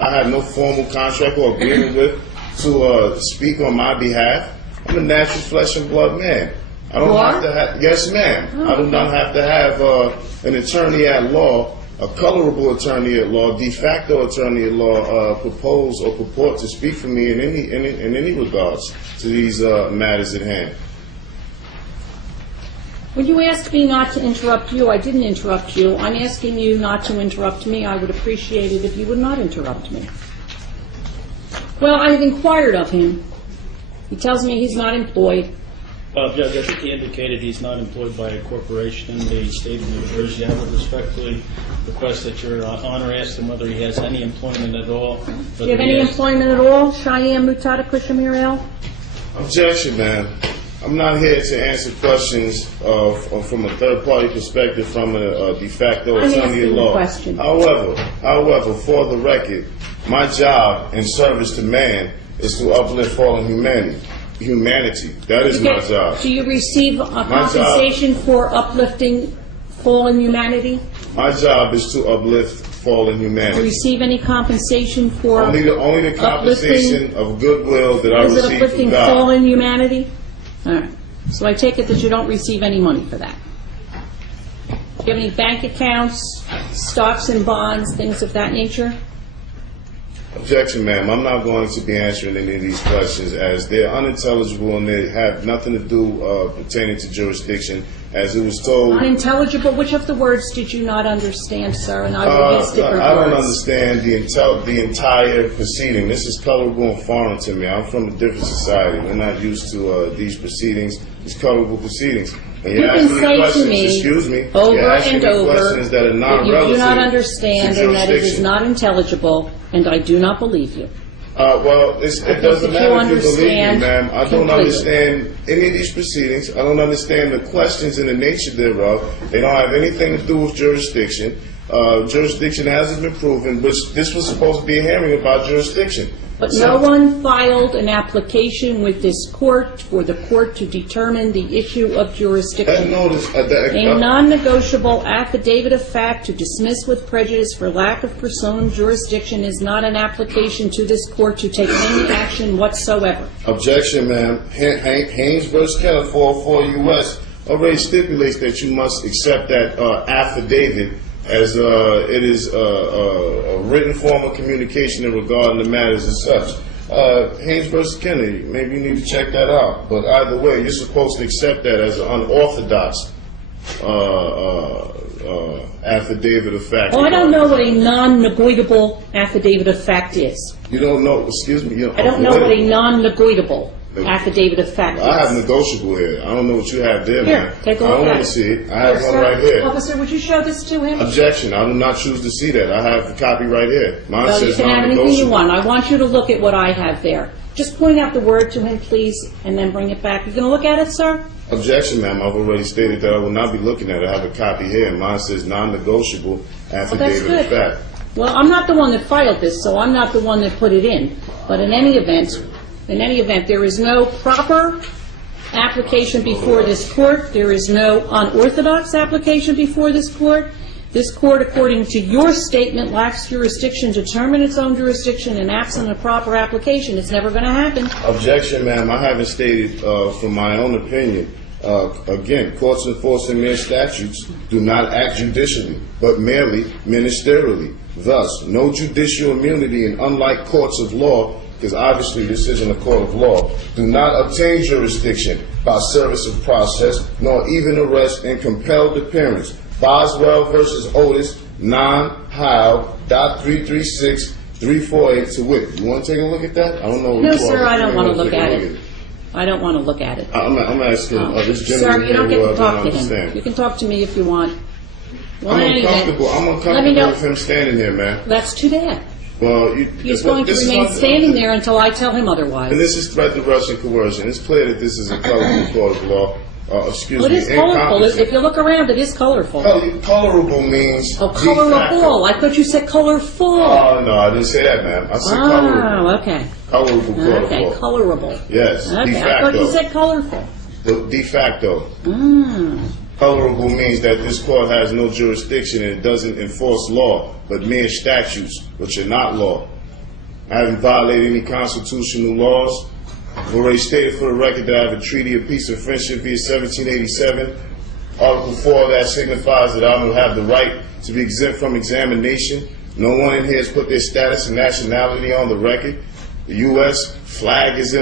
I have no formal contract or agreement with to speak on my behalf. I'm a natural flesh and blood man. I don't have to have, yes ma'am, I do not have to have an attorney at law, a colorable attorney at law, de facto attorney at law, propose or purport to speak for me in any regards to these matters at hand. When you asked me not to interrupt you, I didn't interrupt you. I'm asking you not to interrupt me. I would appreciate it if you would not interrupt me. Well, I've inquired of him. He tells me he's not employed. Judge, I think he indicated he's not employed by a corporation in the state of New Jersey. I would respectfully request that Your Honor ask him whether he has any employment at all. Do you have any employment at all, Cheyenne Mutada Kushamirel? Objection, ma'am. I'm not here to answer questions from a third-party perspective from a de facto attorney at law. However, for the record, my job in service to man is to uplift fallen humanity. That is my job. Do you receive a compensation for uplifting fallen humanity? My job is to uplift fallen humanity. Do you receive any compensation for only the compensation of goodwill that I receive from God. Is it uplifting fallen humanity? All right. So I take it that you don't receive any money for that. Do you have any bank accounts, stocks and bonds, things of that nature? Objection, ma'am. I'm not going to be answering any of these questions as they're unintelligible and they have nothing to do pertaining to jurisdiction. As it was told... Unintelligible? Which of the words did you not understand, sir? And I will use different words. I don't understand the entire proceeding. This is colorable and foreign to me. I'm from a different society. We're not used to these proceedings, these colorable proceedings. And you can say to me, excuse me, over and over, that you do not understand and that it is not intelligible, and I do not believe you. Well, it doesn't matter if you believe me, ma'am. I don't understand any of these proceedings. I don't understand the questions and the nature thereof. They don't have anything to do with jurisdiction. Jurisdiction hasn't been proven, which this was supposed to be a hearing about jurisdiction. But no one filed an application with this court for the court to determine the issue of jurisdiction. A non-negotiable affidavit of fact to dismiss with prejudice for lack of presumed jurisdiction is not an application to this court to take any action whatsoever. Objection, ma'am. Haynes v. Keller 404 U.S. already stipulates that you must accept that affidavit as it is a written form of communication in regarding the matters as such. Haynes v. Kennedy, maybe you need to check that out. But either way, you're supposed to accept that as an unorthodox affidavit of fact. Oh, I don't know what a non-negotiable affidavit of fact is. You don't know? Excuse me? I don't know what a non-negotiable affidavit of fact is. I have negotiable here. I don't know what you have there, man. Take a look at it. I don't want to see it. I have one right here. Officer, would you show this to him? Objection. I do not choose to see that. I have the copy right here. Mine says you can have anything you want. I want you to look at what I have there. Just point out the word to him, please, and then bring it back. You going to look at it, sir? Objection, ma'am. I've already stated that I will not be looking at it. I have a copy here. Mine says non-negotiable affidavit of fact. Well, I'm not the one that filed this, so I'm not the one that put it in. But in any event, there is no proper application before this court. There is no unorthodox application before this court. This court, according to your statement, lacks jurisdiction to determine its own jurisdiction, and absent a proper application, it's never going to happen. Objection, ma'am. I haven't stated from my own opinion. Again, courts enforcing mere statutes do not act judicially, but merely ministerially. Thus, no judicial immunity, and unlike courts of law, because obviously this isn't a court of law, do not obtain jurisdiction by service of process, nor even arrest and compelled appearance. Boswell versus Otis, non-Howe.336.348 to wit. You want to take a look at that? I don't know. No, sir, I don't want to look at it. I don't want to look at it. I'm asking this Sir, gentleman you don't get to talk to him. understand. You can talk to me if you want. Well, I'm uncomfortable with him standing here, man. That's too bad. Well, he's going to remain standing there until I tell him otherwise. And this is threat to Russian coercion. It's clear that this is a colorful court of law. Excuse me. It is colorful. If you look around, it is colorful. Colorable means... Oh, colorable. I thought you said colorful. Oh, no, I didn't say that, ma'am. I said colorable. Oh, okay. Colorable court of law. Okay, colorable. Yes, okay. de facto. I thought you said colorful. De facto. Colorable means that this court has no jurisdiction and it doesn't enforce law, but mere statutes, which are not law. I haven't violated any constitutional laws. I've already stated for the record that I have a treaty of peace and friendship via 1787. Article 4 of that signifies that I will have the right to be exempt from examination. No one in here has put their status and nationality on the record. The U.S. flag is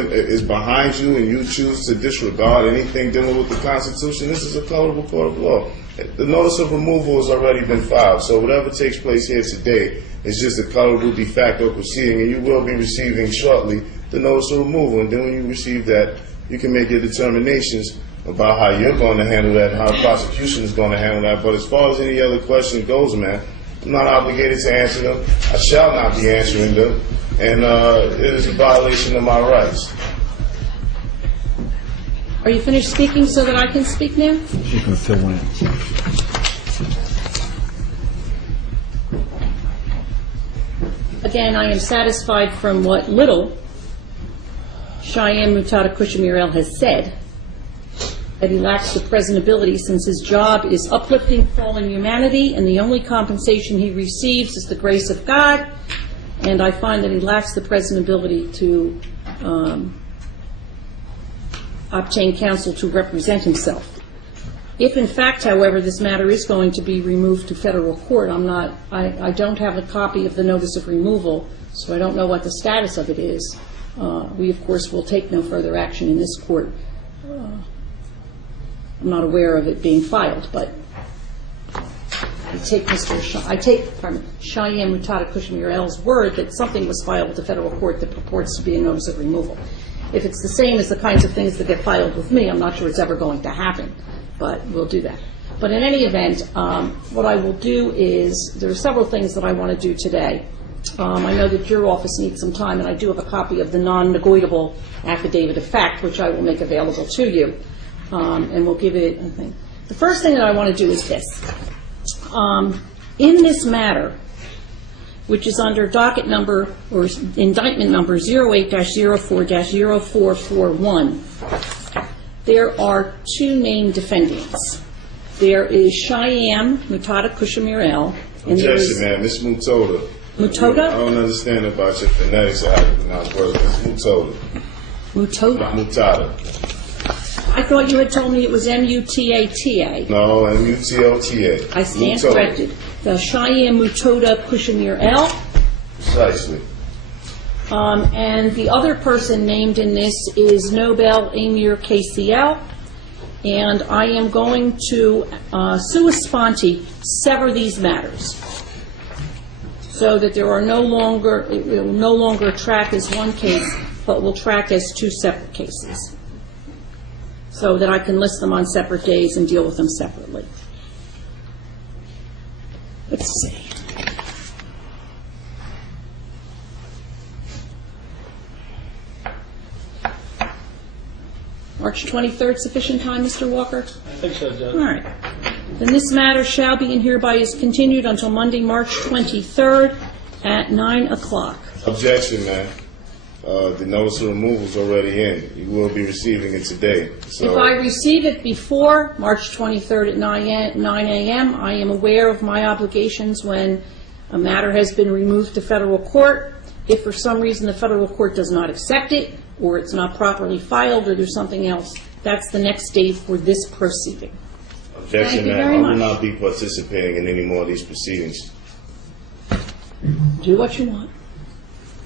behind you, and you choose to disregard anything dealing with the Constitution. This is a colorable court of law. The notice of removal has already been filed, so whatever takes place here today is just a colorable de facto proceeding, and you will be receiving shortly the notice of removal. And then when you receive that, you can make your determinations about how you're going to handle that, how the prosecution is going to handle that. But as far as any other question goes, man, I'm not obligated to answer them. I shall not be answering them. And it is a violation of my rights. Are you finished speaking so that I can speak now? She's going to fill in. Again, I am satisfied from what little Cheyenne Mutada Kushamirel has said that he lacks the present ability, since his job is uplifting fallen humanity and the only compensation he receives is the grace of God, and I find that he lacks the present ability to obtain counsel to represent himself. If in fact, however, this matter is going to be removed to federal court, I don't have a copy of the notice of removal, so I don't know what the status of it is. We, of course, will take no further action in this court. I'm not aware of it being filed, but I take Cheyenne Mutada Kushamirel's word that something was filed with the federal court that purports to be a notice of removal. If it's the same as the kinds of things that get filed with me, I'm not sure it's ever going to happen, but we'll do that. But in any event, what I will do is, there are several things that I want to do today. I know that your office needs some time, and I do have a copy of the non-negotiable affidavit of fact, which I will make available to you, and we'll give it a thing. The first thing that I want to do is this. In this matter, which is under docket number, or indictment number 08-04-0441, there are two named defendants. There is Cheyenne Mutada Kushamirel, and there is... Objection, man. Ms. Mutoda. Mutoda? I don't understand about your phonetics or how you pronounce words. Ms. Mutoda. Mutoda? Mutada. I thought you had told me it was M-U-T-A-T-A. No, M-U-T-O-T-A. I stand Mutoda. corrected. The Cheyenne Mutada Kushamirel. Precisely. And the other person named in this is Nobel Amir KCL. And I am going to, sua sponte, sever these matters, so that there are it will no longer track as one case, but will track as two separate cases, so that I can list them on separate days and deal with them separately. Let's see. March 23rd, sufficient time, Mr. Walker? I think so, Judge. All right. Then this matter shall be and hereby is continued until Monday, March 23rd at 9 o'clock. Objection, man. The notice of removal is already in. You will be receiving it today. So, If I receive it before March 23rd at 9 a.m., I am aware of my obligations when a matter has been removed to federal court. If for some reason the federal court does not accept it, or it's not properly filed, or there's something else, that's the next day for this proceeding. objection, Thank you man. very I will much. not be participating in any more of these proceedings. Do what you want.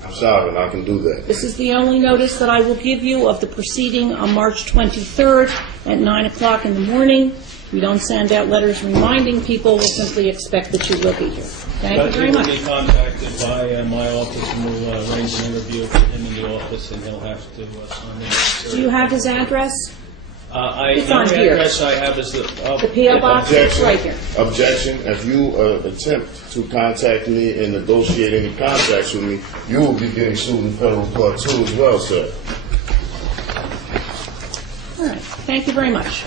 I'm sorry, and I can do that. This is the only notice that I will give you of the proceeding on March 23rd at 9 o'clock in the morning. We don't send out letters reminding people. We'll simply expect that you will be here. Thank you very much. Judge, you will be contacted by my office, and we'll arrange an interview with him in the office, and he'll have to sign in. Do you have his address? It's The on only here. address I have is the P.O. box is right here. Objection. If you attempt to contact me and negotiate any contracts with me, you will be getting sued in federal court too as well, sir. All right. Thank you very much.